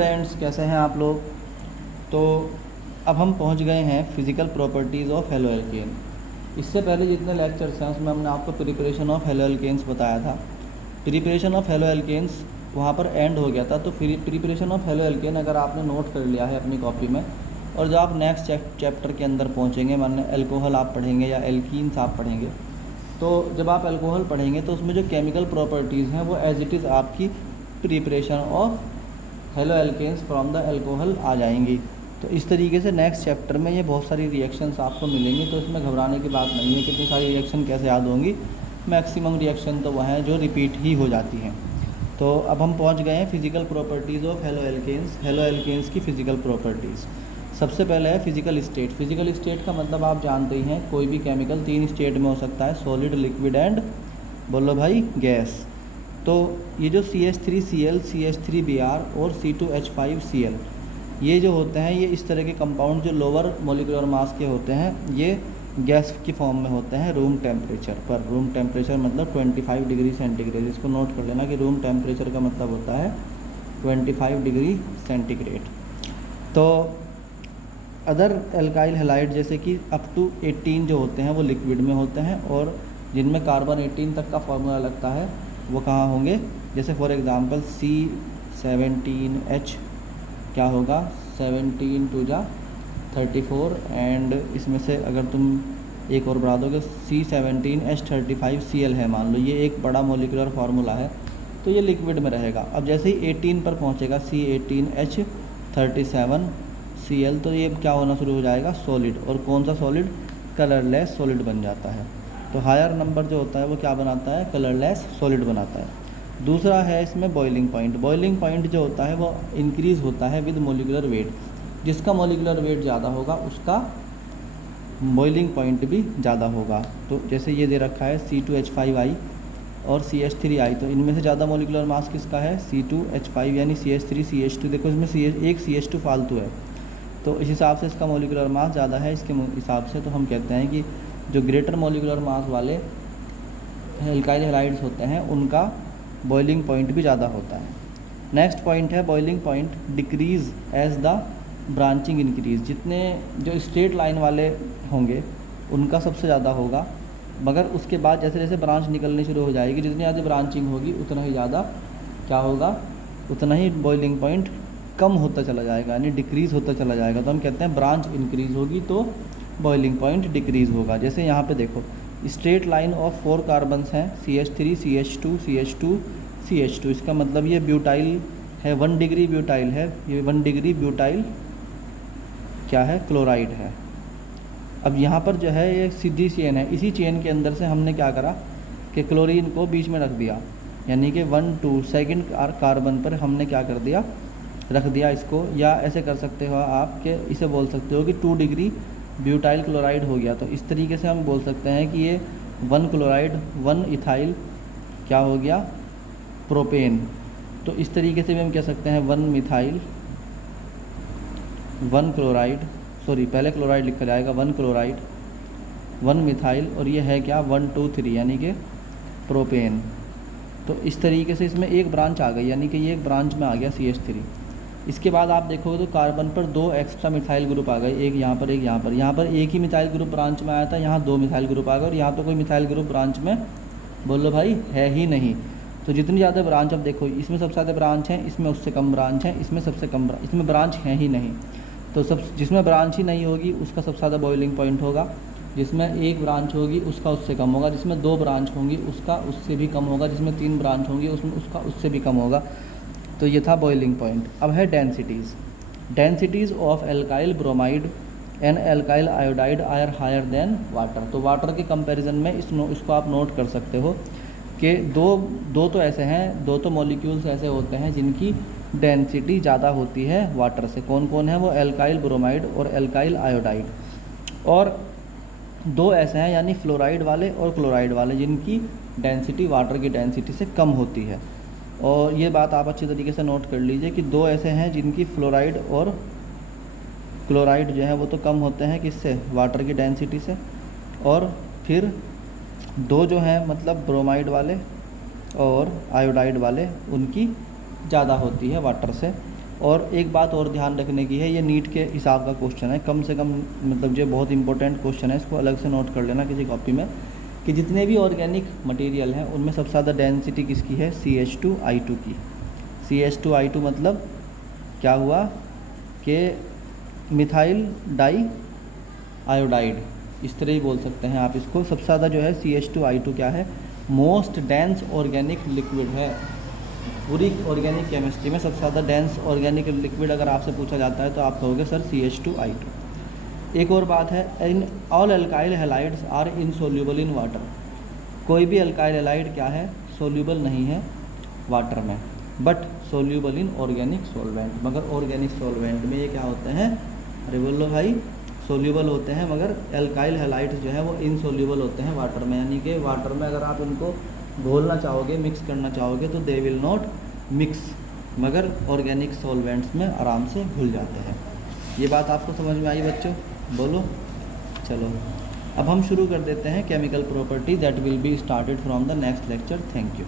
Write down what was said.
Friends, कैसे हैं आप लोग। तो अब हम पहुंच गए हैं physical properties of halo alkane. इससे पहले जितने लेक्चर्स हैं उसमें हमने आपको प्रिपरेशन ऑफ हेलो एल्केन्स बताया था। प्रिपरेशन ऑफ हेलो एल्केन्स वहाँ पर एंड हो गया था। तो फिर प्रिपरेशन ऑफ हेलो एल्केन अगर आपने नोट कर लिया है अपनी कॉपी में, और जब आप नेक्स्ट चैप्टर के अंदर पहुँचेंगे, माने एल्कोहल आप पढ़ेंगे या एल्कीन्स आप पढ़ेंगे, तो जब आप अल्कोहल पढ़ेंगे तो उसमें जो केमिकल प्रॉपर्टीज़ हैं वो एज इट इज़ आपकी preparation of hello alkanes from the alcohol आ जाएंगी। तो इस तरीके से नेक्स्ट चैप्टर में ये बहुत सारी रिएक्शंस आपको मिलेंगी। तो इसमें घबराने की बात नहीं है, कितनी सारी रिएक्शन कैसे याद होंगी। मैक्सिमम रिएक्शन तो वह हैं जो रिपीट ही हो जाती हैं। तो अब हम पहुंच गए हैं physical properties of halo alkanes की फ़िज़िकल प्रॉपर्टीज़। सबसे पहले है फिज़िकल स्टेट। फिज़िकल स्टेट का मतलब आप जानते ही हैं, कोई भी केमिकल 3 स्टेट में हो सकता है, सॉलिड, लिक्विड एंड बोलो भाई गैस। तो ये जो CH3Cl, CH3Br और C2H5Cl ये जो होते हैं, ये इस तरह के कंपाउंड जो लोअर मोलिकुलर मास के होते हैं, ये गैस की फॉर्म में होते हैं रूम टेम्परेचर पर। रूम टेम्परेचर मतलब 25 डिग्री सेंटीग्रेड। इसको नोट कर लेना कि रूम टेम्परेचर का मतलब होता है 25 डिग्री सेंटीग्रेड। तो अदर एल्काइल हैलाइड जैसे कि अप टू 18 जो होते हैं वो लिक्विड में होते हैं, और जिनमें कार्बन 18 तक का फार्मूला लगता है वो कहाँ होंगे। जैसे फॉर एग्ज़ाम्पल C17H क्या होगा, 17 2 जा 34, एंड इसमें से अगर तुम एक और बढ़ा दोगे C17H35Cl है, मान लो ये एक बड़ा मोलिकुलर फार्मूला है, तो ये लिक्विड में रहेगा। अब जैसे ही 18 पर पहुँचेगा C18H37Cl, तो ये क्या होना शुरू हो जाएगा, सॉलिड। और कौन सा सॉलिड, कलरलेस सॉलिड बन जाता है। तो हायर नंबर जो होता है वो क्या बनाता है, कलरलेस सॉलिड बनाता है। दूसरा है इसमें बॉइलिंग पॉइंट। बॉइलिंग पॉइंट जो होता है वो इंक्रीज़ होता है विद मोलिकुलर वेट। जिसका मोलिकुलर वेट ज़्यादा होगा उसका बॉइलिंग पॉइंट भी ज़्यादा होगा। तो जैसे ये दे रखा है C2H5I और CH3I, तो इनमें से ज़्यादा मोलिकुलर मास किसका है, C2H5 यानी CH3CH2। देखो इसमें एक CH2 फालतू है, तो इस हिसाब से इसका मोलिकुलर मास ज़्यादा है इसके हिसाब से। तो हम कहते हैं कि जो ग्रेटर मोलिकुलर मास वाले एल्काइल हैलाइड्स होते हैं उनका बॉइलिंग पॉइंट भी ज़्यादा होता है। नेक्स्ट पॉइंट है boiling point decreases as the branching increases. जितने जो स्ट्रेट लाइन वाले होंगे उनका सबसे ज़्यादा होगा, मगर उसके बाद जैसे जैसे ब्रांच निकलनी शुरू हो जाएगी, जितनी ज़्यादा ब्रांचिंग होगी उतना ही ज़्यादा क्या होगा, उतना ही बॉइलिंग पॉइंट कम होता चला जाएगा, यानी डिक्रीज़ होता चला जाएगा। तो हम कहते हैं ब्रांच इंक्रीज़ होगी तो बॉइलिंग पॉइंट डिक्रीज़ होगा। जैसे यहाँ पे देखो स्ट्रेट लाइन ऑफ 4 कार्बन्स हैं, CH3 CH2 CH2 CH2। इसका मतलब ये ब्यूटाइल है, 1 डिग्री ब्यूटाइल है, ये 1 डिग्री ब्यूटाइल क्या है, क्लोराइड है। अब यहाँ पर जो है ये सीधी चेन है, इसी चेन के अंदर से हमने क्या करा कि क्लोरीन को बीच में रख दिया, यानी कि 1 2 सेकेंड कार्बन पर हमने क्या कर दिया, रख दिया इसको। या ऐसे कर सकते हो आप कि इसे बोल सकते हो कि 2 डिग्री ब्यूटाइल क्लोराइड हो गया। तो इस तरीके से हम बोल सकते हैं कि ये 1 क्लोराइड 1 इथाइल क्या हो गया, प्रोपेन। तो इस तरीके से भी हम कह सकते हैं 1 मिथाइल 1 क्लोराइड, सॉरी पहले क्लोराइड लिखा जाएगा, 1 क्लोराइड 1 मिथाइल, और ये है क्या 1 2 3 यानी कि प्रोपेन। तो इस तरीके से इसमें एक ब्रांच आ गई, यानी कि ये एक ब्रांच में आ गया CH3। इसके बाद आप देखोगे तो कार्बन पर 2 एक्स्ट्रा मिथाइल ग्रुप आ गए, एक यहाँ पर एक यहाँ पर। यहाँ पर एक ही मिथाइल ग्रुप ब्रांच में आया था, यहाँ 2 मिथाइल ग्रुप आ गए, और यहाँ तो कोई मिथाइल ग्रुप ब्रांच में बोलो भाई है ही नहीं। तो जितनी ज़्यादा ब्रांच, अब देखो इसमें सबसे ज़्यादा ब्रांच है, इसमें उससे कम ब्रांच है, इसमें सबसे कम इसमें ब्रांच है ही नहीं। तो सब जिसमें ब्रांच ही नहीं होगी उसका सबसे ज़्यादा बॉइलिंग पॉइंट होगा, जिसमें एक ब्रांच होगी उसका उससे कम होगा, जिसमें 2 ब्रांच होंगी उसका उससे भी कम होगा, जिसमें 3 ब्रांच होंगी उसमें उसका उससे भी कम होगा। तो ये था बॉइलिंग पॉइंट। अब है densities of alkyl bromide and alkyl iodide are higher than water. तो वाटर के कंपैरिजन में इसको आप नोट कर सकते हो कि दो तो ऐसे हैं, 2 तो मॉलिक्यूल्स ऐसे होते हैं जिनकी डेंसिटी ज़्यादा होती है वाटर से। कौन कौन है वो, एल्काइल ब्रोमाइड और एल्काइल आयोडाइड। और 2 ऐसे हैं यानी फ्लोराइड वाले और क्लोराइड वाले, जिनकी डेंसिटी वाटर की डेंसिटी से कम होती है। और ये बात आप अच्छी तरीके से नोट कर लीजिए कि 2 ऐसे हैं जिनकी फ्लोराइड और क्लोराइड जो है वो तो कम होते हैं किससे, वाटर की डेंसिटी से। और फिर 2 जो हैं मतलब ब्रोमाइड वाले और आयोडाइड वाले, उनकी ज़्यादा होती है वाटर से। और एक बात और ध्यान रखने की है, ये नीट के हिसाब का क्वेश्चन है, कम से कम मतलब ये बहुत इंपॉर्टेंट क्वेश्चन है, इसको अलग से नोट कर लेना किसी कॉपी में, कि जितने भी ऑर्गेनिक मटेरियल हैं उनमें सबसे ज़्यादा डेंसिटी किसकी है, CH2I2 की। CH2I2 मतलब क्या हुआ कि मिथाइल डाई आयोडाइड, इस तरह ही बोल सकते हैं आप इसको। सबसे ज़्यादा जो है CH2I2 क्या है, मोस्ट डेंस ऑर्गेनिक लिक्विड है। पूरी ऑर्गेनिक केमिस्ट्री में सबसे ज़्यादा डेंस ऑर्गेनिक लिक्विड अगर आपसे पूछा जाता है तो आप कहोगे सर CH2I2। एक और बात है, in all alkyl halides are insoluble in water. कोई भी अल्काइल हैलाइड क्या है, सोल्यूबल नहीं है वाटर में, but soluble in organic solvent. मगर ऑर्गेनिक सॉल्वेंट में ये क्या होते हैं, अरे बोलो भाई, सोल्यूबल होते हैं, मगर एल्काइल हैलाइड्स जो है वो इनसोल्यूबल होते हैं वाटर में। यानी कि वाटर में अगर आप उनको घोलना चाहोगे, मिक्स करना चाहोगे तो दे विल नॉट मिक्स, मगर ऑर्गेनिक सॉल्वेंट्स में आराम से घुल जाते हैं। ये बात आपको समझ में आई बच्चों, बोलो। चलो अब हम शुरू कर देते हैं chemical property that will be started from the next lecture. Thank you.